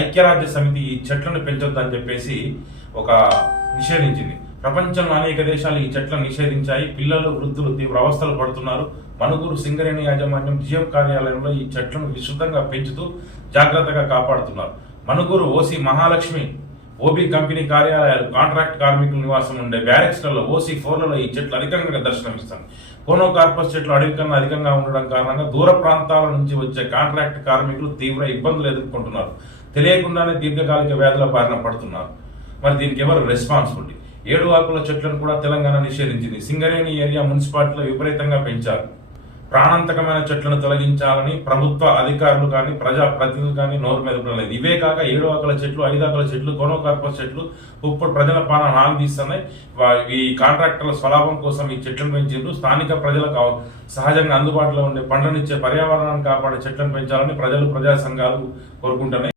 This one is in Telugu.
ఐక్యరాజ్య సమితి ఈ చెట్లను పెంచొద్దని చెప్పేసి ఒక నిషేధించింది. ప్రపంచంలో అనేక దేశాలు ఈ చెట్లను నిషేధించాయి. పిల్లలు, వృద్ధులు తీవ్ర అవస్థలు పడుతున్నారు. మణుగూరు సింగరేణి యాజమాన్యం జిఎం కార్యాలయంలో ఈ చెట్లను విస్తృతంగా పెంచుతూ జాగ్రత్తగా కాపాడుతున్నారు. Manuguru OC Mahalakshmi OB company కార్యాలయాలు, కాంట్రాక్ట్ కార్మికుల నివాసం ఉండే బ్యారెక్స్లలో ఓసీ 4లలో ఈ చెట్లు అధికంగా దర్శనమిస్తాయి. కోనోకార్పస్ చెట్లు అడవి కన్నా అధికంగా ఉండడం కారణంగా దూర ప్రాంతాల నుంచి వచ్చే కాంట్రాక్ట్ కార్మికులు తీవ్ర ఇబ్బందులు ఎదుర్కొంటున్నారు. తెలియకుండానే దీర్ఘకాలిక వ్యాధుల బారిన పడుతున్నారు. మరి దీనికి ఎవరు రెస్పాన్సిబిలిటీ? 7 ఆకుల చెట్లను కూడా తెలంగాణ నిషేధించింది. సింగరేణి ఏరియా మున్సిపాలిటీలో విపరీతంగా పెంచారు. ప్రాణాంతకమైన చెట్లను తొలగించాలని ప్రభుత్వ అధికారులు కానీ ప్రజా ప్రతినిధులు కానీ నోరు మెదపలేదు. ఇవే కాక 7 ఆకుల చెట్లు, 5 ఆకుల చెట్లు, కోనోకార్పస్ చెట్లు ఇప్పుడు ప్రజల ప్రాణాలు తీస్తున్నాయి. ఈ కాంట్రాక్టర్ల స్వలాభం కోసం ఈ చెట్లను పెంచారు. స్థానిక ప్రజలకు సహజంగా అందుబాటులో ఉండే పండ్లనిచ్చే, పర్యావరణాన్ని కాపాడే చెట్లను పెంచాలని ప్రజలు, ప్రజా సంఘాలు కోరుకుంటున్నాయి.